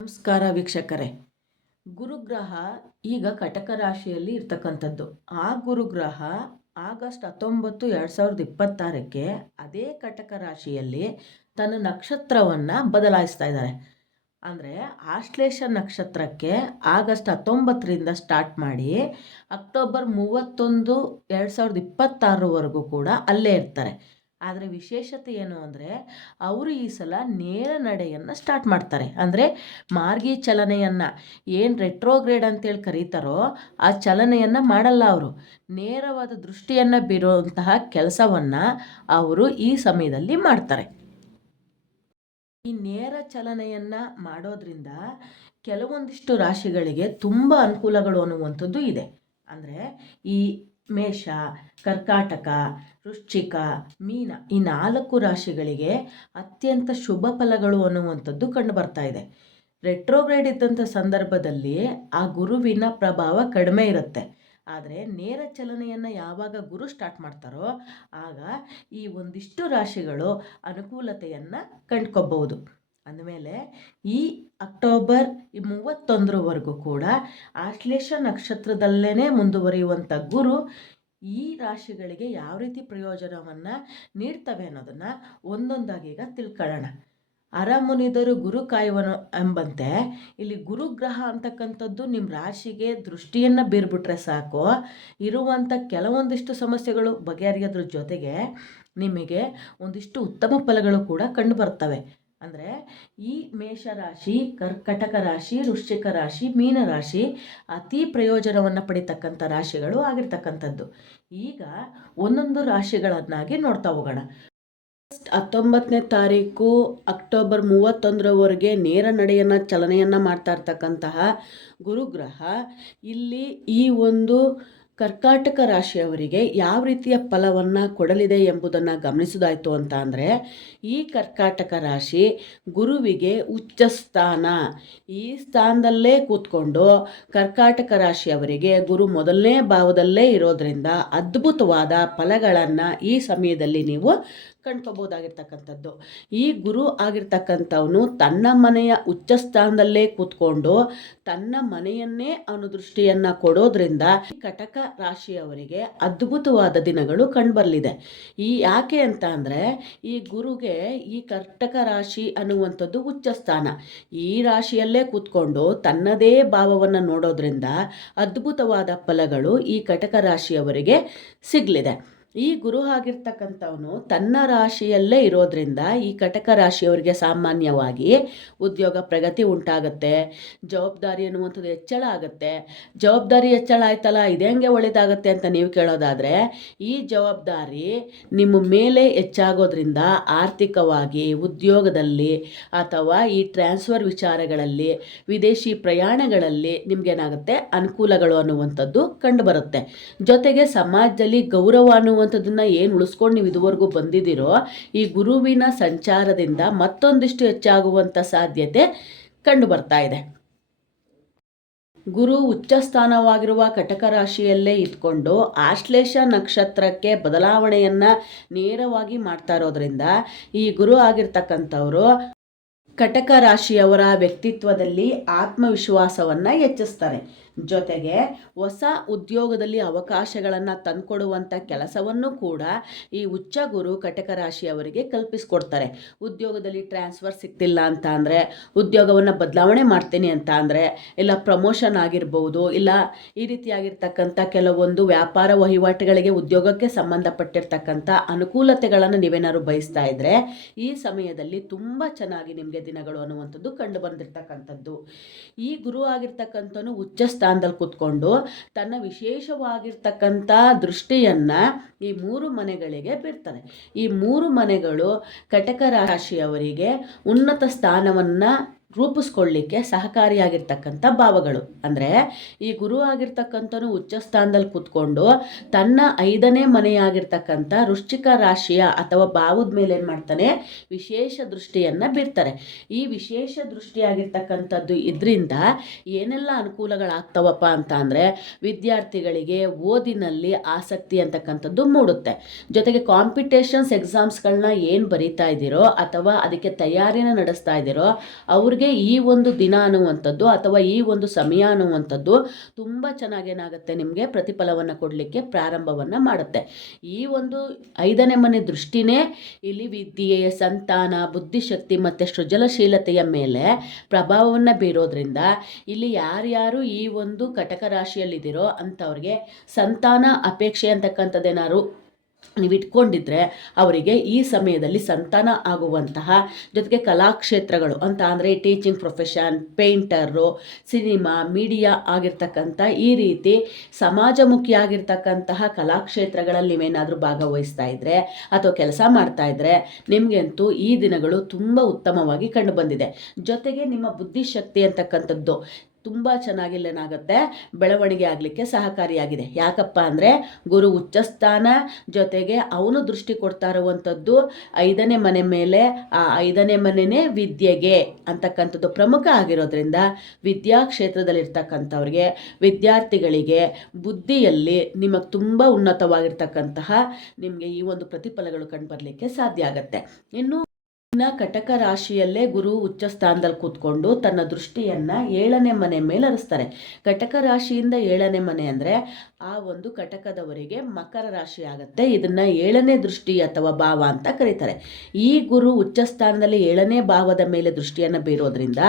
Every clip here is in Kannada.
ನಮಸ್ಕಾರ ವೀಕ್ಷಕರೇ. ಗುರುಗ್ರಹ ಈಗ ಕಟಕ ರಾಶಿಯಲ್ಲಿ ಇರ್ತಕ್ಕಂಥದ್ದು. ಆ ಗುರುಗ್ರಹ ಆಗಸ್ಟ್ 19, 2026ಕ್ಕೆ ಅದೇ ಕಟಕ ರಾಶಿಯಲ್ಲಿ ತನ್ನ ನಕ್ಷತ್ರವನ್ನು ಬದಲಾಯಿಸ್ತಾ ಇದ್ದಾರೆ. ಅಂದರೆ ಆಶ್ಲೇಷ ನಕ್ಷತ್ರಕ್ಕೆ ಆಗಸ್ಟ್ 19ರಿಂದ ಸ್ಟಾರ್ಟ್ ಮಾಡಿ ಅಕ್ಟೋಬರ್ 31, 2026ವರೆಗೂ ಕೂಡ ಅಲ್ಲೇ ಇರ್ತಾರೆ. ಆದರೆ ವಿಶೇಷತೆ ಏನು ಅಂದರೆ ಅವರು ಈ ಸಲ ನೇರ ನಡೆಯನ್ನು ಸ್ಟಾರ್ಟ್ ಮಾಡ್ತಾರೆ. ಅಂದರೆ ಮಾರ್ಗಿ ಚಲನೆಯನ್ನು ಏನು ರೆಟ್ರೋಗ್ರೇಡ್ ಅಂತೇಳಿ ಕರೀತಾರೋ ಆ ಚಲನೆಯನ್ನು ಮಾಡಲ್ಲ. ಅವರು ನೇರವಾದ ದೃಷ್ಟಿಯನ್ನು ಬೀರುವಂತಹ ಕೆಲಸವನ್ನು ಅವರು ಈ ಸಮಯದಲ್ಲಿ ಮಾಡ್ತಾರೆ. ಈ ನೇರ ಚಲನೆಯನ್ನು ಮಾಡೋದ್ರಿಂದ ಕೆಲವೊಂದಿಷ್ಟು ರಾಶಿಗಳಿಗೆ ತುಂಬ ಅನುಕೂಲಗಳು ಅನ್ನುವಂಥದ್ದು ಇದೆ. ಅಂದರೆ ಈ ಮೇಷ, ಕರ್ಕಾಟಕ, ವೃಶ್ಚಿಕ, ಮೀನ ಈ 4 ರಾಶಿಗಳಿಗೆ ಅತ್ಯಂತ ಶುಭ ಫಲಗಳು ಅನ್ನುವಂಥದ್ದು ಕಂಡು ಬರ್ತಾ ಇದೆ. ರೆಟ್ರೋಗ್ರೇಡ್ ಇದ್ದಂಥ ಸಂದರ್ಭದಲ್ಲಿ ಆ ಗುರುವಿನ ಪ್ರಭಾವ ಕಡಿಮೆ ಇರುತ್ತೆ. ಆದರೆ ನೇರ ಚಲನೆಯನ್ನು ಯಾವಾಗ ಗುರು ಸ್ಟಾರ್ಟ್ ಮಾಡ್ತಾರೋ ಆಗ ಈ ಒಂದಿಷ್ಟು ರಾಶಿಗಳು ಅನುಕೂಲತೆಯನ್ನು ಕಂಡ್ಕೋಬಹುದು. ಅಂದಮೇಲೆ ಈ ಅಕ್ಟೋಬರ್ 31ವರೆಗೂ ಕೂಡ ಆಶ್ಲೇಷ ನಕ್ಷತ್ರದಲ್ಲೇ ಮುಂದುವರಿಯುವಂಥ ಗುರು ಈ ರಾಶಿಗಳಿಗೆ ಯಾವ ರೀತಿ ಪ್ರಯೋಜನವನ್ನು ನೀಡ್ತವೆ ಅನ್ನೋದನ್ನು ಒಂದೊಂದಾಗಿ ಈಗ ತಿಳ್ಕೊಳ್ಳೋಣ. ಅರಮುನಿದರು ಗುರು ಕಾಯುವನು ಎಂಬಂತೆ ಇಲ್ಲಿ ಗುರುಗ್ರಹ ಅಂತಕ್ಕಂಥದ್ದು ನಿಮ್ಮ ರಾಶಿಗೆ ದೃಷ್ಟಿಯನ್ನು ಬೀರ್ಬಿಟ್ರೆ ಸಾಕು, ಇರುವಂಥ ಕೆಲವೊಂದಿಷ್ಟು ಸಮಸ್ಯೆಗಳು ಬಗೆಹರಿಯೋದ್ರ ಜೊತೆಗೆ ನಿಮಗೆ ಒಂದಿಷ್ಟು ಉತ್ತಮ ಫಲಗಳು ಕೂಡ ಕಂಡು ಬರ್ತವೆ. ಅಂದರೆ ಈ ಮೇಷರಾಶಿ, ಕರ್ಕಟಕ ರಾಶಿ, ವೃಶ್ಚಿಕ ರಾಶಿ, ಮೀನ ರಾಶಿ ಅತಿ ಪ್ರಯೋಜನವನ್ನು ಪಡಿತಕ್ಕಂಥ ರಾಶಿಗಳು ಆಗಿರ್ತಕ್ಕಂಥದ್ದು. ಈಗ ಒಂದೊಂದು ರಾಶಿಗಳನ್ನಾಗಿ ನೋಡ್ತಾ ಹೋಗೋಣ. 19ನೇ ತಾರೀಕು ಅಕ್ಟೋಬರ್ 31ರವರೆಗೆ ನೇರ ನಡೆಯನ್ನು ಚಲನೆಯನ್ನು ಮಾಡ್ತಾ ಇರ್ತಕ್ಕಂತಹ ಗುರುಗ್ರಹ ಇಲ್ಲಿ ಈ ಒಂದು ಕರ್ಕಾಟಕ ರಾಶಿಯವರಿಗೆ ಯಾವ ರೀತಿಯ ಫಲವನ್ನು ಕೊಡಲಿದೆ ಎಂಬುದನ್ನು ಗಮನಿಸೋದಾಯಿತು ಅಂತ ಅಂದರೆ, ಈ ಕರ್ಕಾಟಕ ರಾಶಿ ಗುರುವಿಗೆ ಉಚ್ಚ ಸ್ಥಾನ. ಈ ಸ್ಥಾನದಲ್ಲೇ ಕೂತ್ಕೊಂಡು ಕರ್ಕಾಟಕ ರಾಶಿಯವರಿಗೆ ಗುರು ಮೊದಲನೇ ಭಾವದಲ್ಲೇ ಇರೋದರಿಂದ ಅದ್ಭುತವಾದ ಫಲಗಳನ್ನು ಈ ಸಮಯದಲ್ಲಿ ನೀವು ಕಂಡ್ಕೋಬೋದಾಗಿರ್ತಕ್ಕಂಥದ್ದು. ಈ ಗುರು ಆಗಿರ್ತಕ್ಕಂಥವನು ತನ್ನ ಮನೆಯ ಉಚ್ಚ ಸ್ಥಾನದಲ್ಲೇ ಕೂತ್ಕೊಂಡು ತನ್ನ ಮನೆಯನ್ನೇ ಅನುದೃಷ್ಟಿಯನ್ನು ಕೊಡೋದ್ರಿಂದ ಕಟಕ ರಾಶಿಯವರಿಗೆ ಅದ್ಭುತವಾದ ದಿನಗಳು ಕಂಡುಬರಲಿದೆ. ಯಾಕೆ ಅಂತ ಅಂದರೆ ಈ ಗುರುಗೆ ಈ ಕಟಕ ರಾಶಿ ಅನ್ನುವಂಥದ್ದು ಉಚ್ಚ ಸ್ಥಾನ. ಈ ರಾಶಿಯಲ್ಲೇ ಕೂತ್ಕೊಂಡು ತನ್ನದೇ ಭಾವವನ್ನು ನೋಡೋದ್ರಿಂದ ಅದ್ಭುತವಾದ ಫಲಗಳು ಈ ಕಟಕ ರಾಶಿಯವರಿಗೆ ಸಿಗಲಿದೆ. ಈ ಗುರು ಆಗಿರ್ತಕ್ಕಂಥವನು ತನ್ನ ರಾಶಿಯಲ್ಲೇ ಇರೋದ್ರಿಂದ ಈ ಕಟಕ ರಾಶಿಯವರಿಗೆ ಸಾಮಾನ್ಯವಾಗಿ ಉದ್ಯೋಗ ಪ್ರಗತಿ ಉಂಟಾಗುತ್ತೆ, ಜವಾಬ್ದಾರಿ ಅನ್ನುವಂಥದ್ದು ಹೆಚ್ಚಳ ಆಗುತ್ತೆ. ಜವಾಬ್ದಾರಿ ಹೆಚ್ಚಳ ಆಯ್ತಲ್ಲ, ಇದು ಹೆಂಗೆ ಒಳ್ಳೆಯದಾಗುತ್ತೆ ಅಂತ ನೀವು ಕೇಳೋದಾದರೆ, ಈ ಜವಾಬ್ದಾರಿ ನಿಮ್ಮ ಮೇಲೆ ಹೆಚ್ಚಾಗೋದ್ರಿಂದ ಆರ್ಥಿಕವಾಗಿ, ಉದ್ಯೋಗದಲ್ಲಿ ಅಥವಾ ಈ ಟ್ರಾನ್ಸ್ಫರ್ ವಿಚಾರಗಳಲ್ಲಿ, ವಿದೇಶಿ ಪ್ರಯಾಣಗಳಲ್ಲಿ ನಿಮಗೇನಾಗುತ್ತೆ ಅನುಕೂಲಗಳು ಅನ್ನುವಂಥದ್ದು ಕಂಡುಬರುತ್ತೆ. ಜೊತೆಗೆ ಸಮಾಜದಲ್ಲಿ ಗೌರವ ಅನ್ನುವಂಥದ್ದನ್ನು ಏನು ಉಳಿಸ್ಕೊಂಡು ನೀವು ಇದುವರೆಗೂ ಬಂದಿದ್ದೀರೋ ಈ ಗುರುವಿನ ಸಂಚಾರದಿಂದ ಮತ್ತೊಂದಿಷ್ಟು ಹೆಚ್ಚಾಗುವಂಥ ಸಾಧ್ಯತೆ ಕಂಡು ಬರ್ತಾ ಇದೆ. ಗುರು ಉಚ್ಚ ಸ್ಥಾನವಾಗಿರುವ ಕಟಕ ರಾಶಿಯಲ್ಲೇ ಇದ್ಕೊಂಡು ಆಶ್ಲೇಷ ನಕ್ಷತ್ರಕ್ಕೆ ಬದಲಾವಣೆಯನ್ನು ನೇರವಾಗಿ ಮಾಡ್ತಾ ಇರೋದ್ರಿಂದ ಈ ಗುರು ಆಗಿರ್ತಕ್ಕಂಥವರು ಕಟಕ ರಾಶಿಯವರ ವ್ಯಕ್ತಿತ್ವದಲ್ಲಿ ಆತ್ಮವಿಶ್ವಾಸವನ್ನು ಹೆಚ್ಚಿಸ್ತಾರೆ. ಜೊತೆಗೆ ಹೊಸ ಉದ್ಯೋಗದಲ್ಲಿ ಅವಕಾಶಗಳನ್ನು ತಂದುಕೊಡುವಂಥ ಕೆಲಸವನ್ನು ಕೂಡ ಈ ಉಚ್ಚ ಗುರು ಕಟಕ ರಾಶಿಯವರಿಗೆ ಕಲ್ಪಿಸ್ಕೊಡ್ತಾರೆ. ಉದ್ಯೋಗದಲ್ಲಿ ಟ್ರಾನ್ಸ್ಫರ್ ಸಿಗ್ತಿಲ್ಲ ಅಂತ ಅಂದರೆ, ಉದ್ಯೋಗವನ್ನು ಬದಲಾವಣೆ ಮಾಡ್ತೀನಿ ಅಂತ ಅಂದರೆ, ಇಲ್ಲ ಪ್ರಮೋಷನ್ ಆಗಿರ್ಬೋದು, ಇಲ್ಲ ಈ ರೀತಿಯಾಗಿರ್ತಕ್ಕಂಥ ಕೆಲವೊಂದು ವ್ಯಾಪಾರ ವಹಿವಾಟುಗಳಿಗೆ ಉದ್ಯೋಗಕ್ಕೆ ಸಂಬಂಧಪಟ್ಟಿರ್ತಕ್ಕಂಥ ಅನುಕೂಲತೆಗಳನ್ನು ನೀವೇನಾದ್ರು ಬಯಸ್ತಾ ಇದ್ದರೆ ಈ ಸಮಯದಲ್ಲಿ ತುಂಬ ಚೆನ್ನಾಗಿ ನಿಮಗೆ ದಿನಗಳು ಅನ್ನುವಂಥದ್ದು ಕಂಡು ಬಂದಿರ್ತಕ್ಕಂಥದ್ದು. ಈ ಗುರು ಆಗಿರ್ತಕ್ಕಂಥನು ಉಚ್ಚ ಸ್ಥಾನದಲ್ಲಿ ಕೂತ್ಕೊಂಡು ತನ್ನ ವಿಶೇಷವಾಗಿರ್ತಕ್ಕಂಥ ದೃಷ್ಟಿಯನ್ನು ಈ 3 ಮನೆಗಳಿಗೆ ಬೀರ್ತಾನೆ. ಈ 3 ಮನೆಗಳು ಕಟಕ ರಾಶಿಯವರಿಗೆ ಉನ್ನತ ಸ್ಥಾನವನ್ನು ರೂಪಿಸ್ಕೊಳ್ಳಿಕ್ಕೆ ಸಹಕಾರಿಯಾಗಿರ್ತಕ್ಕಂಥ ಭಾವಗಳು. ಅಂದರೆ ಈ ಗುರು ಆಗಿರ್ತಕ್ಕಂಥನು ಉಚ್ಚ ಸ್ಥಾನದಲ್ಲಿ ಕೂತ್ಕೊಂಡು ತನ್ನ 5ನೇ ಮನೆಯಾಗಿರ್ತಕ್ಕಂಥ ವೃಶ್ಚಿಕ ರಾಶಿಯ ಅಥವಾ ಭಾವದ ಮೇಲೆ ಏನು ಮಾಡ್ತಾನೆ ವಿಶೇಷ ದೃಷ್ಟಿಯನ್ನು ಬೀರ್ತಾರೆ. ಈ ವಿಶೇಷ ದೃಷ್ಟಿಯಾಗಿರ್ತಕ್ಕಂಥದ್ದು ಇದರಿಂದ ಏನೆಲ್ಲ ಅನುಕೂಲಗಳಾಗ್ತವಪ್ಪ ಅಂತ ಅಂದರೆ, ವಿದ್ಯಾರ್ಥಿಗಳಿಗೆ ಓದಿನಲ್ಲಿ ಆಸಕ್ತಿ ಅಂತಕ್ಕಂಥದ್ದು ಮೂಡುತ್ತೆ. ಜೊತೆಗೆ ಕಾಂಪಿಟೇಷನ್ಸ್ ಎಕ್ಸಾಮ್ಸ್ಗಳನ್ನ ಏನು ಬರೀತಾ ಇದ್ದೀರೋ ಅಥವಾ ಅದಕ್ಕೆ ತಯಾರಿನ ನಡೆಸ್ತಾ ಇದ್ದೀರೋ ಅವ್ರಿಗೆ ನಿಮಗೆ ಈ ಒಂದು ದಿನ ಅನ್ನುವಂಥದ್ದು ಅಥವಾ ಈ ಒಂದು ಸಮಯ ಅನ್ನುವಂಥದ್ದು ತುಂಬ ಚೆನ್ನಾಗೇನಾಗುತ್ತೆ, ನಿಮಗೆ ಪ್ರತಿಫಲವನ್ನು ಕೊಡಲಿಕ್ಕೆ ಪ್ರಾರಂಭವನ್ನು ಮಾಡುತ್ತೆ. ಈ ಒಂದು 5ನೇ ಮನೆ ದೃಷ್ಟಿನೇ ಇಲ್ಲಿ ವಿದ್ಯೆ, ಸಂತಾನ, ಬುದ್ಧಿಶಕ್ತಿ ಮತ್ತು ಸೃಜನಶೀಲತೆಯ ಮೇಲೆ ಪ್ರಭಾವವನ್ನು ಬೀರೋದ್ರಿಂದ ಇಲ್ಲಿ ಯಾರ್ಯಾರು ಈ ಒಂದು ಕಟಕ ರಾಶಿಯಲ್ಲಿದ್ದೀರೋ ಅಂಥವ್ರಿಗೆ ಸಂತಾನ ಅಪೇಕ್ಷೆ ಅಂತಕ್ಕಂಥದ್ದೇನಾದ್ರು ನೀವು ಇಟ್ಕೊಂಡಿದ್ರೆ ಅವರಿಗೆ ಈ ಸಮಯದಲ್ಲಿ ಸಂತಾನ ಆಗುವಂತಹ, ಜೊತೆಗೆ ಕಲಾಕ್ಷೇತ್ರಗಳು ಅಂತ ಅಂದರೆ teaching profession, painter, cinema, media ಆಗಿರ್ತಕ್ಕಂಥ ಈ ರೀತಿ ಸಮಾಜಮುಖಿಯಾಗಿರ್ತಕ್ಕಂತಹ ಕಲಾಕ್ಷೇತ್ರಗಳಲ್ಲಿ ನೀವೇನಾದರೂ ಭಾಗವಹಿಸ್ತಾ ಇದ್ದರೆ ಅಥವಾ ಕೆಲಸ ಮಾಡ್ತಾ ಇದ್ದರೆ ನಿಮಗಂತೂ ಈ ದಿನಗಳು ತುಂಬ ಉತ್ತಮವಾಗಿ ಕಂಡು ಬಂದಿದೆ. ಜೊತೆಗೆ ನಿಮ್ಮ ಬುದ್ಧಿಶಕ್ತಿ ಅಂತಕ್ಕಂಥದ್ದು ತುಂಬ ಚೆನ್ನಾಗಿಲ್ಲೇನಾಗುತ್ತೆ, ಬೆಳವಣಿಗೆ ಆಗಲಿಕ್ಕೆ ಸಹಕಾರಿಯಾಗಿದೆ. ಯಾಕಪ್ಪ ಅಂದರೆ ಗುರು ಉಚ್ಚಸ್ಥಾನ, ಜೊತೆಗೆ ಅವನು ದೃಷ್ಟಿ ಕೊಡ್ತಾ ಇರುವಂಥದ್ದು 5ನೇ ಮನೆ ಮೇಲೆ. ಆ 5ನೇ ಮನೆಯೇ ವಿದ್ಯೆಗೆ ಅಂತಕ್ಕಂಥದ್ದು ಪ್ರಮುಖ ಆಗಿರೋದ್ರಿಂದ ವಿದ್ಯಾ ಕ್ಷೇತ್ರದಲ್ಲಿರ್ತಕ್ಕಂಥವ್ರಿಗೆ, ವಿದ್ಯಾರ್ಥಿಗಳಿಗೆ ಬುದ್ಧಿಯಲ್ಲಿ ನಿಮಗೆ ತುಂಬ ಉನ್ನತವಾಗಿರ್ತಕ್ಕಂತಹ ನಿಮಗೆ ಈ ಒಂದು ಪ್ರತಿಫಲಗಳು ಕಂಡುಬರಲಿಕ್ಕೆ ಸಾಧ್ಯ ಆಗುತ್ತೆ. ಇನ್ನು ಕಟಕ ರಾಶಿಯಲ್ಲೇ ಗುರು ಉಚ್ಚ ಸ್ಥಾನದಲ್ಲಿ ಕೂತ್ಕೊಂಡು ತನ್ನ ದೃಷ್ಟಿಯನ್ನು 7ನೇ ಮನೆ ಮೇಲೆ ಹರಿಸ್ತಾರೆ. ಕಟಕ ರಾಶಿಯಿಂದ 7ನೇ ಮನೆ ಅಂದರೆ ಆ ಒಂದು ಕಟಕದವರಿಗೆ ಮಕರ ರಾಶಿ ಆಗುತ್ತೆ. ಇದನ್ನು 7ನೇ ದೃಷ್ಟಿ ಅಥವಾ ಭಾವ ಅಂತ ಕರೀತಾರೆ. ಈ ಗುರು ಉಚ್ಚ ಸ್ಥಾನದಲ್ಲಿ 7ನೇ ಭಾವದ ಮೇಲೆ ದೃಷ್ಟಿಯನ್ನು ಬೀರೋದ್ರಿಂದ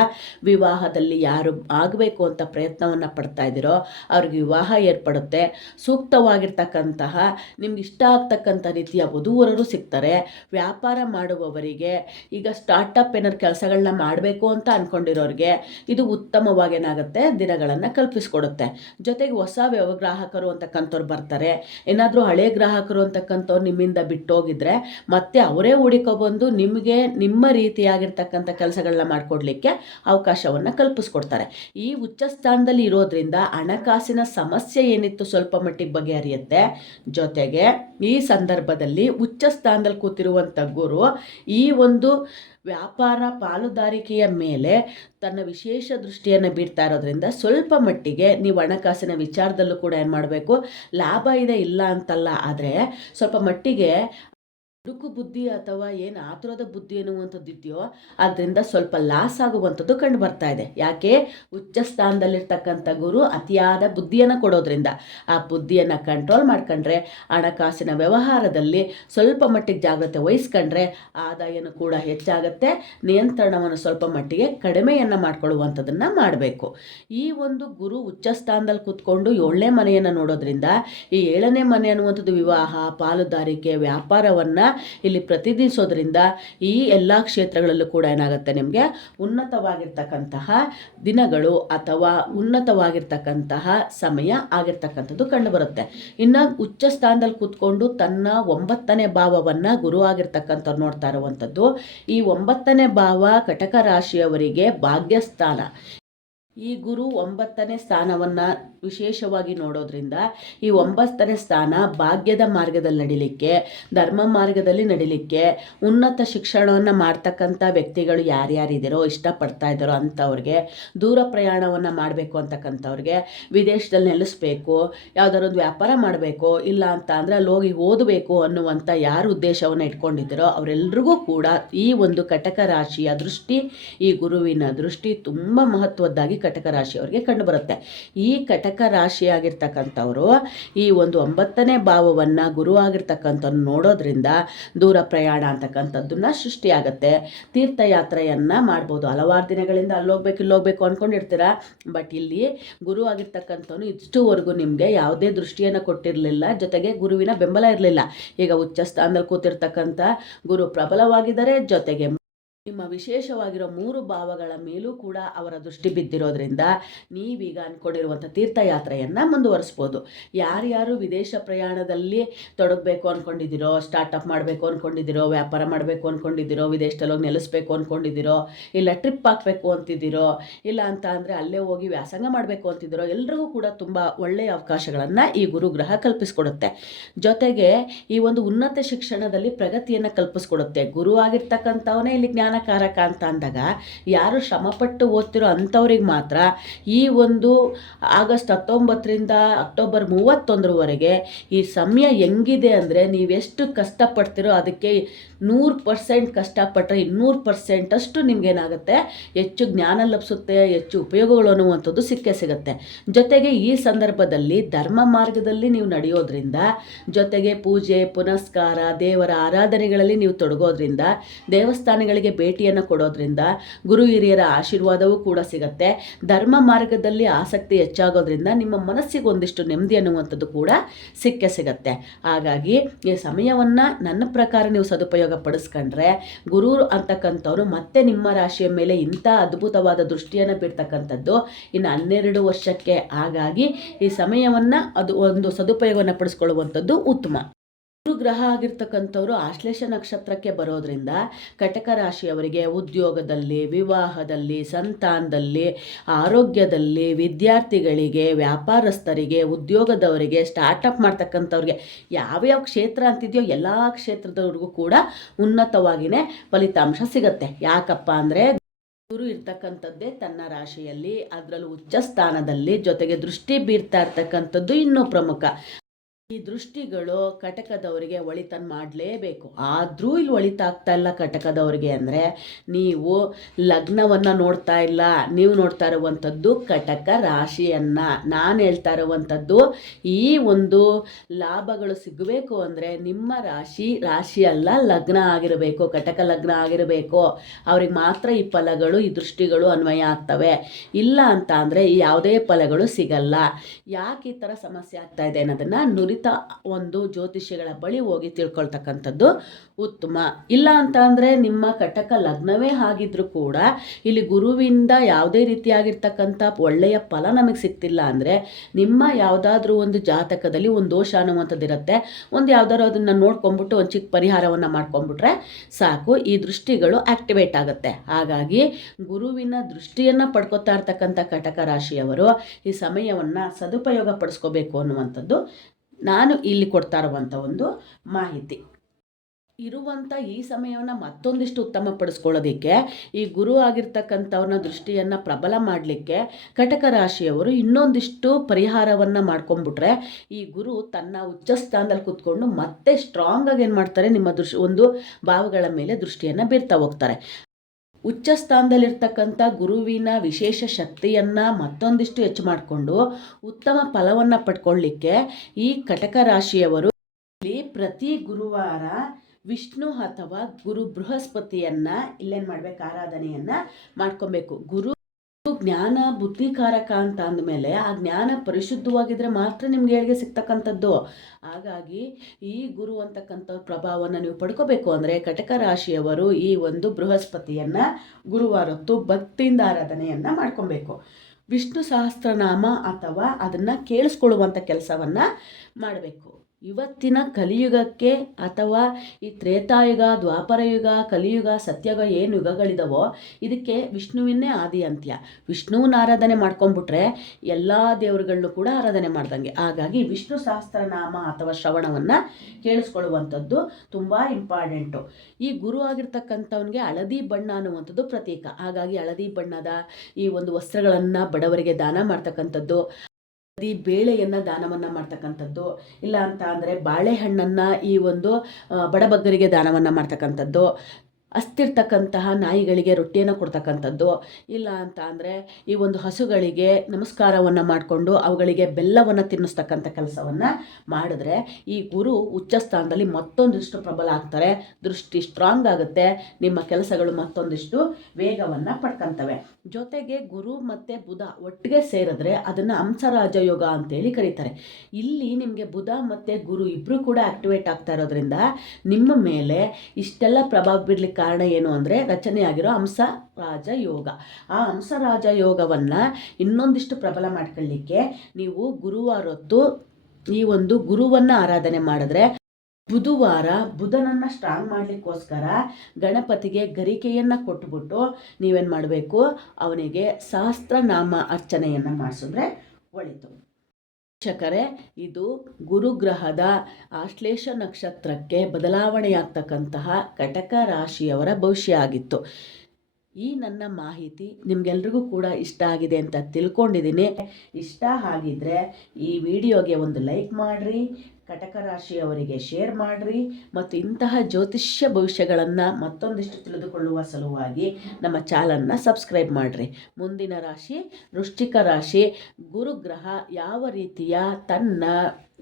ವಿವಾಹದಲ್ಲಿ ಯಾರು ಆಗಬೇಕು ಅಂತ ಪ್ರಯತ್ನವನ್ನು ಪಡ್ತಾ ಇದ್ದೀರೋ ಅವ್ರಿಗೆ ವಿವಾಹ ಏರ್ಪಡುತ್ತೆ. ಸೂಕ್ತವಾಗಿರ್ತಕ್ಕಂತಹ ನಿಮ್ಗೆ ಇಷ್ಟ ಆಗ್ತಕ್ಕಂಥ ರೀತಿಯ ವಧುವರರು ಸಿಗ್ತಾರೆ. ವ್ಯಾಪಾರ ಮಾಡುವವರಿಗೆ, ಈಗ ಸ್ಟಾರ್ಟಪ್ ಏನಾದ್ರು ಕೆಲಸಗಳನ್ನ ಮಾಡಬೇಕು ಅಂತ ಅಂದ್ಕೊಂಡಿರೋರಿಗೆ ಇದು ಉತ್ತಮವಾಗಿ ಏನಾಗುತ್ತೆ, ದಿನಗಳನ್ನು ಕಲ್ಪಿಸ್ಕೊಡುತ್ತೆ. ಜೊತೆಗೆ ಹೊಸ ಗ್ರಾಹಕರು ಅಂತಕ್ಕಂಥವ್ರು ಬರ್ತಾರೆ. ಏನಾದರೂ ಹಳೆ ಗ್ರಾಹಕರು ಅಂತಕ್ಕಂಥವ್ರು ನಿಮ್ಮಿಂದ ಬಿಟ್ಟೋಗಿದ್ರೆ ಮತ್ತೆ ಅವರೇ ಹುಡುಕೊಬಂದು ನಿಮಗೆ ನಿಮ್ಮ ರೀತಿಯಾಗಿರ್ತಕ್ಕಂಥ ಕೆಲಸಗಳನ್ನ ಮಾಡಿಕೊಡ್ಲಿಕ್ಕೆ ಅವಕಾಶವನ್ನು ಕಲ್ಪಿಸ್ಕೊಡ್ತಾರೆ. ಈ ಉಚ್ಚ ಸ್ಥಾನದಲ್ಲಿ ಇರೋದ್ರಿಂದ ಹಣಕಾಸಿನ ಸಮಸ್ಯೆ ಏನಿತ್ತು ಸ್ವಲ್ಪ ಮಟ್ಟಿಗೆ ಬಗೆಹರಿಯುತ್ತೆ. ಜೊತೆಗೆ ಈ ಸಂದರ್ಭದಲ್ಲಿ ಉಚ್ಚ ಸ್ಥಾನದಲ್ಲಿ ಕೂತಿರುವಂಥ ಗುರು ಈ ಒಂದು ವ್ಯಾಪಾರ ಪಾಲುದಾರಿಕೆಯ ಮೇಲೆ ತನ್ನ ವಿಶೇಷ ದೃಷ್ಟಿಯನ್ನು ಬೀರ್ತಾ ಇರೋದ್ರಿಂದ ಸ್ವಲ್ಪ ಮಟ್ಟಿಗೆ ನೀವು ಹಣಕಾಸಿನ ವಿಚಾರದಲ್ಲೂ ಕೂಡ ಏನು ಮಾಡಬೇಕು, ಲಾಭ ಇದೆ ಇಲ್ಲ ಅಂತಲ್ಲ, ಆದರೆ ಸ್ವಲ್ಪ ಮಟ್ಟಿಗೆ ದುಡುಕು ಬುದ್ಧಿ ಅಥವಾ ಏನು ಆತುರದ ಬುದ್ಧಿ ಅನ್ನುವಂಥದ್ದು ಇದೆಯೋ ಅದರಿಂದ ಸ್ವಲ್ಪ ಲಾಸ್ ಆಗುವಂಥದ್ದು ಕಂಡು ಬರ್ತಾ ಇದೆ. ಯಾಕೆ, ಉಚ್ಚ ಸ್ಥಾನದಲ್ಲಿರ್ತಕ್ಕಂಥ ಗುರು ಅತಿಯಾದ ಬುದ್ಧಿಯನ್ನು ಕೊಡೋದ್ರಿಂದ ಆ ಬುದ್ಧಿಯನ್ನು ಕಂಟ್ರೋಲ್ ಮಾಡ್ಕೊಂಡ್ರೆ, ಹಣಕಾಸಿನ ವ್ಯವಹಾರದಲ್ಲಿ ಸ್ವಲ್ಪ ಮಟ್ಟಿಗೆ ಜಾಗ್ರತೆ ವಹಿಸ್ಕೊಂಡ್ರೆ ಆದಾಯನೂ ಕೂಡ ಹೆಚ್ಚಾಗುತ್ತೆ. ನಿಯಂತ್ರಣವನ್ನು ಸ್ವಲ್ಪ ಮಟ್ಟಿಗೆ ಕಡಿಮೆಯನ್ನು ಮಾಡ್ಕೊಳ್ಳುವಂಥದ್ದನ್ನು ಮಾಡಬೇಕು. ಈ ಒಂದು ಗುರು ಉಚ್ಚ ಸ್ಥಾನದಲ್ಲಿ ಕೂತ್ಕೊಂಡು 7ನೇ ಮನೆಯನ್ನು ನೋಡೋದ್ರಿಂದ ಈ 7ನೇ ಮನೆ ಅನ್ನುವಂಥದ್ದು ವಿವಾಹ, ಪಾಲುದಾರಿಕೆ, ವ್ಯಾಪಾರವನ್ನು ಇಲ್ಲಿ ಪ್ರತಿನಿಧಿಸೋದ್ರಿಂದ ಈ ಎಲ್ಲ ಕ್ಷೇತ್ರಗಳಲ್ಲೂ ಕೂಡ ಏನಾಗುತ್ತೆ, ನಿಮಗೆ ಉನ್ನತವಾಗಿರ್ತಕ್ಕಂತಹ ದಿನಗಳು ಅಥವಾ ಉನ್ನತವಾಗಿರ್ತಕ್ಕಂತಹ ಸಮಯ ಆಗಿರ್ತಕ್ಕಂಥದ್ದು ಕಂಡುಬರುತ್ತೆ. ಇನ್ನು ಉಚ್ಚ ಸ್ಥಾನದಲ್ಲಿ ಕೂತ್ಕೊಂಡು ತನ್ನ 9ನೇ ಭಾವವನ್ನು ಗುರು ಆಗಿರ್ತಕ್ಕಂಥವ್ರು ನೋಡ್ತಾ ಇರುವಂಥದ್ದು. ಈ 9ನೇ ಭಾವ ಕಟಕ ರಾಶಿಯವರಿಗೆ ಭಾಗ್ಯಸ್ಥಾನ. ಈ ಗುರು 9ನೇ ಸ್ಥಾನವನ್ನು ವಿಶೇಷವಾಗಿ ನೋಡೋದ್ರಿಂದ ಈ 9ನೇ ಸ್ಥಾನ ಭಾಗ್ಯದ ಮಾರ್ಗದಲ್ಲಿ ನಡಿಲಿಕ್ಕೆ, ಧರ್ಮ ಮಾರ್ಗದಲ್ಲಿ ನಡಿಲಿಕ್ಕೆ, ಉನ್ನತ ಶಿಕ್ಷಣವನ್ನು ಮಾಡ್ತಕ್ಕಂಥ ವ್ಯಕ್ತಿಗಳು ಯಾರ್ಯಾರಿದ್ದೀರೋ, ಇಷ್ಟಪಡ್ತಾ ಇದ್ದಾರೋ ಅಂಥವ್ರಿಗೆ, ದೂರ ಪ್ರಯಾಣವನ್ನು ಮಾಡಬೇಕು ಅಂತಕ್ಕಂಥವ್ರಿಗೆ, ವಿದೇಶದಲ್ಲಿ ನೆಲೆಸಬೇಕು, ಯಾವುದಾದ್ರು ಒಂದು ವ್ಯಾಪಾರ ಮಾಡಬೇಕು, ಇಲ್ಲ ಅಂತ ಅಂದರೆ ಅಲ್ಲಿ ಹೋಗಿ ಓದಬೇಕು ಅನ್ನುವಂಥ ಯಾರು ಉದ್ದೇಶವನ್ನು ಇಟ್ಕೊಂಡಿದ್ದೀರೋ ಅವರೆಲ್ಲರಿಗೂ ಕೂಡ ಈ ಒಂದು ಕಟಕ ರಾಶಿಯ ದೃಷ್ಟಿ, ಈ ಗುರುವಿನ ದೃಷ್ಟಿ ತುಂಬ ಮಹತ್ವದ್ದಾಗಿ ಕಟಕ ರಾಶಿಯವರಿಗೆ ಕಂಡುಬರುತ್ತೆ. ಈ ಕಟಕ ರಾಶಿಯಾಗಿರ್ತಕ್ಕಂಥವರು ಈ ಒಂದು 9ನೇ ಭಾವವನ್ನು ಗುರು ಆಗಿರ್ತಕ್ಕಂಥವ್ರು ನೋಡೋದ್ರಿಂದ ದೂರ ಪ್ರಯಾಣ ಅಂತಕ್ಕಂಥದ್ದನ್ನ ಸೃಷ್ಟಿಯಾಗುತ್ತೆ. ತೀರ್ಥಯಾತ್ರೆಯನ್ನು ಮಾಡ್ಬೋದು. ಹಲವಾರು ದಿನಗಳಿಂದ ಅಲ್ಲೋಗ್ಬೇಕು ಇಲ್ಲೋಗ್ಬೇಕು ಅಂದ್ಕೊಂಡಿರ್ತೀರ, ಬಟ್ ಇಲ್ಲಿ ಗುರು ಆಗಿರ್ತಕ್ಕಂಥವನು ಇಷ್ಟುವರೆಗೂ ನಿಮಗೆ ಯಾವುದೇ ದೃಷ್ಟಿಯನ್ನು ಕೊಟ್ಟಿರಲಿಲ್ಲ, ಜೊತೆಗೆ ಗುರುವಿನ ಬೆಂಬಲ ಇರಲಿಲ್ಲ. ಈಗ ಉಚ್ಚ ಸ್ಥಾನದಲ್ಲಿ ಕೂತಿರ್ತಕ್ಕಂಥ ಗುರು ಪ್ರಬಲವಾಗಿದ್ದಾರೆ. ಜೊತೆಗೆ ನಿಮ್ಮ ವಿಶೇಷವಾಗಿರೋ 3 ಭಾವಗಳ ಮೇಲೂ ಕೂಡ ಅವರ ದೃಷ್ಟಿ ಬಿದ್ದಿರೋದ್ರಿಂದ ನೀವೀಗ ಅಂದ್ಕೊಂಡಿರುವಂಥ ತೀರ್ಥಯಾತ್ರೆಯನ್ನು ಮುಂದುವರಿಸ್ಬೋದು. ಯಾರ್ಯಾರು ವಿದೇಶ ಪ್ರಯಾಣದಲ್ಲಿ ತೊಡಗಬೇಕು ಅಂದ್ಕೊಂಡಿದ್ದೀರೋ, ಸ್ಟಾರ್ಟಪ್ ಮಾಡಬೇಕು ಅಂದ್ಕೊಂಡಿದ್ದೀರೋ, ವ್ಯಾಪಾರ ಮಾಡಬೇಕು ಅಂದ್ಕೊಂಡಿದ್ದೀರೋ, ವಿದೇಶದಲ್ಲಿ ಹೋಗಿ ನೆಲೆಸಬೇಕು ಅಂದ್ಕೊಂಡಿದ್ದೀರೋ, ಇಲ್ಲ ಟ್ರಿಪ್ ಹಾಕಬೇಕು ಅಂತಿದ್ದೀರೋ, ಇಲ್ಲ ಅಂತ ಅಂದರೆ ಅಲ್ಲೇ ಹೋಗಿ ವ್ಯಾಸಂಗ ಮಾಡಬೇಕು ಅಂತಿದ್ದೀರೋ, ಎಲ್ರಿಗೂ ಕೂಡ ತುಂಬ ಒಳ್ಳೆಯ ಅವಕಾಶಗಳನ್ನು ಈ ಗುರುಗ್ರಹ ಕಲ್ಪಿಸ್ಕೊಡುತ್ತೆ. ಜೊತೆಗೆ ಈ ಒಂದು ಉನ್ನತ ಶಿಕ್ಷಣದಲ್ಲಿ ಪ್ರಗತಿಯನ್ನು ಕಲ್ಪಿಸ್ಕೊಡುತ್ತೆ. ಗುರು ಆಗಿರ್ತಕ್ಕಂಥವನೇ ಇಲ್ಲಿ ಜ್ಞಾನ ಜ್ಞಾನಕಾರಕ ಅಂತ ಅಂದಾಗ ಯಾರು ಶ್ರಮಪಟ್ಟು ಓದ್ತಿರೋ ಅಂಥವ್ರಿಗೆ ಮಾತ್ರ ಈ ಒಂದು ಆಗಸ್ಟ್ 19ರಿಂದ ಅಕ್ಟೋಬರ್ 31ರವರೆಗೆ ಈ ಸಮಯ ಹೆಂಗಿದೆ ಅಂದರೆ ನೀವೆಷ್ಟು ಕಷ್ಟಪಡ್ತಿರೋ ಅದಕ್ಕೆ 100% ಕಷ್ಟಪಟ್ಟರೆ 200% ಅಷ್ಟು ನಿಮಗೇನಾಗುತ್ತೆ, ಹೆಚ್ಚು ಜ್ಞಾನ ಲಭಿಸುತ್ತೆ, ಹೆಚ್ಚು ಉಪಯೋಗಗಳು ಅನ್ನುವಂಥದ್ದು ಸಿಕ್ಕೇ ಸಿಗುತ್ತೆ. ಜೊತೆಗೆ ಈ ಸಂದರ್ಭದಲ್ಲಿ ಧರ್ಮ ಮಾರ್ಗದಲ್ಲಿ ನೀವು ನಡೆಯೋದ್ರಿಂದ, ಜೊತೆಗೆ ಪೂಜೆ ಪುನಸ್ಕಾರ ದೇವರ ಆರಾಧನೆಗಳಲ್ಲಿ ನೀವು ತೊಡಗೋದ್ರಿಂದ, ದೇವಸ್ಥಾನಗಳಿಗೆ ಭೇಟಿಯನ್ನು ಕೊಡೋದ್ರಿಂದ ಗುರು ಹಿರಿಯರ ಆಶೀರ್ವಾದವೂ ಕೂಡ ಸಿಗುತ್ತೆ. ಧರ್ಮ ಮಾರ್ಗದಲ್ಲಿ ಆಸಕ್ತಿ ಹೆಚ್ಚಾಗೋದ್ರಿಂದ ನಿಮ್ಮ ಮನಸ್ಸಿಗೆ ಒಂದಿಷ್ಟು ನೆಮ್ಮದಿ ಅನ್ನುವಂಥದ್ದು ಕೂಡ ಸಿಕ್ಕೇ ಸಿಗುತ್ತೆ. ಹಾಗಾಗಿ ಈ ಸಮಯವನ್ನು ನನ್ನ ಪ್ರಕಾರ ನೀವು ಸದುಪಯೋಗ ಪಡಿಸ್ಕೊಂಡ್ರೆ ಗುರು ಅಂತಕ್ಕಂಥವ್ರು ಮತ್ತೆ ನಿಮ್ಮ ರಾಶಿಯ ಮೇಲೆ ಇಂಥ ಅದ್ಭುತವಾದ ದೃಷ್ಟಿಯನ್ನು ಬೀರ್ತಕ್ಕಂಥದ್ದು ಇನ್ನು 12 ವರ್ಷಕ್ಕೆ. ಹಾಗಾಗಿ ಈ ಸಮಯವನ್ನು ಅದು ಒಂದು ಸದುಪಯೋಗವನ್ನು ಪಡಿಸ್ಕೊಳ್ಳುವಂಥದ್ದು ಉತ್ತಮ. ಗುರುಗ್ರಹ ಆಗಿರ್ತಕ್ಕಂಥವ್ರು ಆಶ್ಲೇಷ ನಕ್ಷತ್ರಕ್ಕೆ ಬರೋದ್ರಿಂದ ಕಟಕ ರಾಶಿಯವರಿಗೆ ಉದ್ಯೋಗದಲ್ಲಿ, ವಿವಾಹದಲ್ಲಿ, ಸಂತಾನದಲ್ಲಿ, ಆರೋಗ್ಯದಲ್ಲಿ, ವಿದ್ಯಾರ್ಥಿಗಳಿಗೆ, ವ್ಯಾಪಾರಸ್ಥರಿಗೆ, ಉದ್ಯೋಗದವರಿಗೆ, ಸ್ಟಾರ್ಟಪ್ ಮಾಡ್ತಕ್ಕಂಥವ್ರಿಗೆ, ಯಾವ್ಯಾವ ಕ್ಷೇತ್ರ ಅಂತಿದೆಯೋ ಎಲ್ಲ ಕ್ಷೇತ್ರದವ್ರಿಗೂ ಕೂಡ ಉನ್ನತವಾಗಿಯೇ ಫಲಿತಾಂಶ ಸಿಗುತ್ತೆ. ಯಾಕಪ್ಪ ಅಂದರೆ ಗುರು ಇರ್ತಕ್ಕಂಥದ್ದೇ ತನ್ನ ರಾಶಿಯಲ್ಲಿ, ಅದರಲ್ಲೂ ಉಚ್ಚ ಸ್ಥಾನದಲ್ಲಿ, ಜೊತೆಗೆ ದೃಷ್ಟಿ ಬೀರ್ತಾ ಇರ್ತಕ್ಕಂಥದ್ದು ಇನ್ನೂ ಪ್ರಮುಖ. ಈ ದೃಷ್ಟಿಗಳು ಕಟಕದವರಿಗೆ ಒಳಿತನ್ನು ಮಾಡಲೇಬೇಕು. ಆದರೂ ಇಲ್ಲಿ ಒಳಿತಾಗ್ತಾ ಇಲ್ಲ ಕಟಕದವರಿಗೆ ಅಂದರೆ ನೀವು ಲಗ್ನವನ್ನು ನೋಡ್ತಾ ಇಲ್ಲ, ನೀವು ನೋಡ್ತಾ ಇರುವಂಥದ್ದು ಕಟಕ ರಾಶಿಯನ್ನು. ನಾನು ಹೇಳ್ತಾ ಇರುವಂಥದ್ದು ಈ ಒಂದು ಲಾಭಗಳು ಸಿಗಬೇಕು ಅಂದರೆ ನಿಮ್ಮ ರಾಶಿ ಅಲ್ಲ, ಲಗ್ನ ಆಗಿರಬೇಕು, ಕಟಕ ಲಗ್ನ ಆಗಿರಬೇಕು. ಅವ್ರಿಗೆ ಮಾತ್ರ ಈ ಫಲಗಳು, ಈ ದೃಷ್ಟಿಗಳು ಅನ್ವಯ ಆಗ್ತವೆ. ಇಲ್ಲ ಅಂತ ಅಂದರೆ ಯಾವುದೇ ಫಲಗಳು ಸಿಗಲ್ಲ. ಯಾಕೆ ಈ ಥರ ಸಮಸ್ಯೆ ಆಗ್ತಾ ಇದೆ ಅನ್ನೋದನ್ನು ನುರಿತ ಒಂದು ಜ್ಯೋತಿಷ್ಯಗಳ ಬಳಿ ಹೋಗಿ ತಿಳ್ಕೊಳ್ತಕ್ಕಂಥದ್ದು ಉತ್ತಮ. ಇಲ್ಲ ಅಂತ ಅಂದರೆ ನಿಮ್ಮ ಕಟಕ ಲಗ್ನವೇ ಆಗಿದ್ರೂ ಕೂಡ ಇಲ್ಲಿ ಗುರುವಿಂದ ಯಾವುದೇ ರೀತಿಯಾಗಿರ್ತಕ್ಕಂಥ ಒಳ್ಳೆಯ ಫಲ ನಮಗೆ ಸಿಗ್ತಿಲ್ಲ ಅಂದರೆ ನಿಮ್ಮ ಯಾವುದಾದ್ರೂ ಒಂದು ಜಾತಕದಲ್ಲಿ ಒಂದು ದೋಷ ಅನ್ನುವಂಥದ್ದು ಇರುತ್ತೆ. ಒಂದು ಯಾವುದಾದ್ರು ಅದನ್ನು ನೋಡ್ಕೊಂಬಿಟ್ಟು ಒಂದು ಚಿಕ್ಕ ಪರಿಹಾರವನ್ನು ಮಾಡ್ಕೊಂಬಿಟ್ರೆ ಸಾಕು, ಈ ದೃಷ್ಟಿಗಳು ಆಕ್ಟಿವೇಟ್ ಆಗುತ್ತೆ. ಹಾಗಾಗಿ ಗುರುವಿನ ದೃಷ್ಟಿಯನ್ನು ಪಡ್ಕೊತಾ ಇರ್ತಕ್ಕಂಥ ಕಟಕ ರಾಶಿಯವರು ಈ ಸಮಯವನ್ನು ಸದುಪಯೋಗ ಪಡಿಸ್ಕೋಬೇಕು ಅನ್ನುವಂಥದ್ದು ನಾನು ಇಲ್ಲಿ ಕೊಡ್ತಾ ಇರುವಂಥ ಒಂದು ಮಾಹಿತಿ. ಇರುವಂಥ ಈ ಸಮಯವನ್ನು ಮತ್ತೊಂದಿಷ್ಟು ಉತ್ತಮಪಡಿಸ್ಕೊಳ್ಳೋದಕ್ಕೆ, ಈ ಗುರು ಆಗಿರ್ತಕ್ಕಂಥವ್ರನ್ನ ದೃಷ್ಟಿಯನ್ನು ಪ್ರಬಲ ಮಾಡಲಿಕ್ಕೆ ಕಟಕ ರಾಶಿಯವರು ಇನ್ನೊಂದಿಷ್ಟು ಪರಿಹಾರವನ್ನು ಮಾಡ್ಕೊಂಡ್ಬಿಟ್ರೆ ಈ ಗುರು ತನ್ನ ಉಚ್ಚ ಸ್ಥಾನದಲ್ಲಿ ಕೂತ್ಕೊಂಡು ಮತ್ತೆ ಸ್ಟ್ರಾಂಗಾಗಿ ಏನು ಮಾಡ್ತಾರೆ, ನಿಮ್ಮ ಒಂದು ಭಾವಗಳ ಮೇಲೆ ದೃಷ್ಟಿಯನ್ನು ಬೀರ್ತಾ ಹೋಗ್ತಾರೆ. ಉಚ್ಚ ಸ್ಥಾನದಲ್ಲಿರ್ತಕ್ಕಂಥ ಗುರುವಿನ ವಿಶೇಷ ಶಕ್ತಿಯನ್ನು ಮತ್ತೊಂದಿಷ್ಟು ಹೆಚ್ಚು ಮಾಡಿಕೊಂಡು ಉತ್ತಮ ಫಲವನ್ನು ಪಡ್ಕೊಳ್ಳಿಕ್ಕೆ ಈ ಕಟಕ ರಾಶಿಯವರು ಇಲ್ಲಿ ಪ್ರತಿ ಗುರುವಾರ ವಿಷ್ಣು ಅಥವಾ ಗುರು ಬೃಹಸ್ಪತಿಯನ್ನು ಇಲ್ಲೇನು ಮಾಡಬೇಕು, ಆರಾಧನೆಯನ್ನು ಮಾಡ್ಕೊಬೇಕು. ಗುರು ಜ್ಞಾನ ಬುದ್ಧಿಕಾರಕ ಅಂತ ಅಂದಮೇಲೆ ಆ ಜ್ಞಾನ ಪರಿಶುದ್ಧವಾಗಿದ್ದರೆ ಮಾತ್ರ ನಿಮ್ಗೆ ಏಳಿಗೆ ಸಿಗ್ತಕ್ಕಂಥದ್ದು. ಹಾಗಾಗಿ ಈ ಗುರು ಅಂತಕ್ಕಂಥ ಪ್ರಭಾವವನ್ನು ನೀವು ಪಡ್ಕೋಬೇಕು ಅಂದರೆ ಕಟಕ ರಾಶಿಯವರು ಈ ಒಂದು ಬೃಹಸ್ಪತಿಯನ್ನು ಗುರುವಾರತ್ತು ಭಕ್ತಿಯಿಂದ ಆರಾಧನೆಯನ್ನು ಮಾಡ್ಕೊಬೇಕು. ವಿಷ್ಣು ಸಹಸ್ರನಾಮ ಅಥವಾ ಅದನ್ನು ಕೇಳಿಸ್ಕೊಳ್ಳುವಂಥ ಕೆಲಸವನ್ನು ಮಾಡಬೇಕು. ಇವತ್ತಿನ ಕಲಿಯುಗಕ್ಕೆ ಅಥವಾ ಈ ತ್ರೇತಾಯುಗ, ದ್ವಾಪರಯುಗ, ಕಲಿಯುಗ, ಸತ್ಯಯುಗ ಏನು ಯುಗಗಳಿದಾವೋ ಇದಕ್ಕೆ ವಿಷ್ಣುವಿನೇ ಆದಿ ಅಂತ್ಯ. ವಿಷ್ಣುವಿನ ಆರಾಧನೆ ಮಾಡ್ಕೊಂಡ್ಬಿಟ್ರೆ ಎಲ್ಲ ದೇವರುಗಳನ್ನು ಕೂಡ ಆರಾಧನೆ ಮಾಡ್ದಂಗೆ. ಹಾಗಾಗಿ ವಿಷ್ಣು ಸಹಸ್ರನಾಮ ಅಥವಾ ಶ್ರವಣವನ್ನು ಕೇಳಿಸ್ಕೊಳ್ಳುವಂಥದ್ದು ತುಂಬ ಇಂಪಾರ್ಟೆಂಟು. ಈ ಗುರು ಆಗಿರ್ತಕ್ಕಂಥವನಿಗೆ ಹಳದಿ ಬಣ್ಣ ಅನ್ನುವಂಥದ್ದು ಪ್ರತೀಕ. ಹಾಗಾಗಿ ಹಳದಿ ಬಣ್ಣದ ಈ ಒಂದು ವಸ್ತ್ರಗಳನ್ನು ಬಡವರಿಗೆ ದಾನ ಮಾಡ್ತಕ್ಕಂಥದ್ದು, ಬೇಳೆಯನ್ನು ದಾನವನ್ನು ಮಾಡ್ತಕ್ಕಂಥದ್ದು, ಇಲ್ಲ ಅಂತ ಅಂದರೆ ಬಾಳೆಹಣ್ಣನ್ನು ಈ ಒಂದು ಬಡಬಗ್ಗರಿಗೆ ದಾನವನ್ನು ಮಾಡ್ತಕ್ಕಂಥದ್ದು, ಅಸ್ತಿರ್ತಕ್ಕಂತಹ ನಾಯಿಗಳಿಗೆ ರೊಟ್ಟಿಯನ್ನು ಕೊಡ್ತಕ್ಕಂಥದ್ದು, ಇಲ್ಲ ಅಂತ ಅಂದರೆ ಈ ಒಂದು ಹಸುಗಳಿಗೆ ನಮಸ್ಕಾರವನ್ನು ಮಾಡಿಕೊಂಡು ಅವುಗಳಿಗೆ ಬೆಲ್ಲವನ್ನು ತಿನ್ನಿಸ್ತಕ್ಕಂಥ ಕೆಲಸವನ್ನು ಮಾಡಿದ್ರೆ ಈ ಗುರು ಉಚ್ಚ ಸ್ಥಾನದಲ್ಲಿ ಮತ್ತೊಂದಿಷ್ಟು ಪ್ರಬಲ ಆಗ್ತಾರೆ, ದೃಷ್ಟಿ ಸ್ಟ್ರಾಂಗ್ ಆಗುತ್ತೆ, ನಿಮ್ಮ ಕೆಲಸಗಳು ಮತ್ತೊಂದಿಷ್ಟು ವೇಗವನ್ನು ಪಡ್ಕೊತವೆ. ಜೊತೆಗೆ ಗುರು ಮತ್ತು ಬುಧ ಒಟ್ಟಿಗೆ ಸೇರಿದ್ರೆ ಅದನ್ನು ಹಂಸರಾಜಯೋಗ ಅಂತೇಳಿ ಕರೀತಾರೆ. ಇಲ್ಲಿ ನಿಮಗೆ ಬುಧ ಮತ್ತು ಗುರು ಇಬ್ಬರು ಕೂಡ ಆಕ್ಟಿವೇಟ್ ಆಗ್ತಾ ಇರೋದ್ರಿಂದ ನಿಮ್ಮ ಮೇಲೆ ಇಷ್ಟೆಲ್ಲ ಪ್ರಭಾವ ಬೀರ್ಲಿಕ್ಕೆ ಕಾರಣ ಏನು ಅಂದರೆ ರಚನೆಯಾಗಿರೋ ಹಂಸರಾಜ ಯೋಗ. ಆ ಹಂಸರಾಜ ಯೋಗವನ್ನು ಇನ್ನೊಂದಿಷ್ಟು ಪ್ರಬಲ ಮಾಡ್ಕೊಳ್ಳಿಕ್ಕೆ ನೀವು ಗುರುವಾರತ್ತು ಈ ಒಂದು ಗುರುವನ್ನು ಆರಾಧನೆ ಮಾಡಿದ್ರೆ, ಬುಧವಾರ ಬುಧನನ್ನು ಸ್ಟ್ರಾಂಗ್ ಮಾಡಲಿಕ್ಕೋಸ್ಕರ ಗಣಪತಿಗೆ ಗರಿಕೆಯನ್ನು ಕೊಟ್ಬಿಟ್ಟು ನೀವೇನು ಮಾಡಬೇಕು, ಅವನಿಗೆ ಸಹಸ್ರನಾಮ ಅರ್ಚನೆಯನ್ನು ಮಾಡಿಸಿದ್ರೆ ಒಳಿತು. ವೀಕ್ಷಕರೇ, ಇದು ಗುರುಗ್ರಹದ ಆಶ್ಲೇಷ ನಕ್ಷತ್ರಕ್ಕೆ ಬದಲಾವಣೆಯಾಗ್ತಕ್ಕಂತಹ ಕಟಕ ರಾಶಿಯವರ ಭವಿಷ್ಯ ಆಗಿತ್ತು. ಈ ನನ್ನ ಮಾಹಿತಿ ನಿಮಗೆಲ್ರಿಗೂ ಕೂಡ ಇಷ್ಟ ಆಗಿದೆ ಅಂತ ತಿಳ್ಕೊಂಡಿದ್ದೀನಿ. ಇಷ್ಟ ಆಗಿದ್ದರೆ ಈ ವಿಡಿಯೋಗೆ ಒಂದು ಲೈಕ್ ಮಾಡಿರಿ, ಕಟಕ ರಾಶಿಯವರಿಗೆ ಶೇರ್ ಮಾಡಿರಿ, ಮತ್ತು ಇಂತಹ ಜ್ಯೋತಿಷ್ಯ ಭವಿಷ್ಯಗಳನ್ನು ಮತ್ತೊಂದಿಷ್ಟು ತಿಳಿದುಕೊಳ್ಳುವ ಸಲುವಾಗಿ ನಮ್ಮ ಚಾನಲ್ನ ಸಬ್ಸ್ಕ್ರೈಬ್ ಮಾಡಿರಿ. ಮುಂದಿನ ರಾಶಿ ವೃಶ್ಚಿಕ ರಾಶಿ. ಗುರುಗ್ರಹ ಯಾವ ರೀತಿಯ ತನ್ನ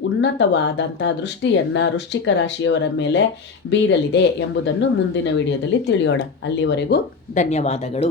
ಉನ್ನತವಾದಂಥ ದೃಷ್ಟಿಯನ್ನು ವೃಶ್ಚಿಕ ರಾಶಿಯವರ ಮೇಲೆ ಬೀರಲಿದೆ ಎಂಬುದನ್ನು ಮುಂದಿನ ವಿಡಿಯೋದಲ್ಲಿ ತಿಳಿಯೋಣ. ಅಲ್ಲಿವರೆಗೂ ಧನ್ಯವಾದಗಳು.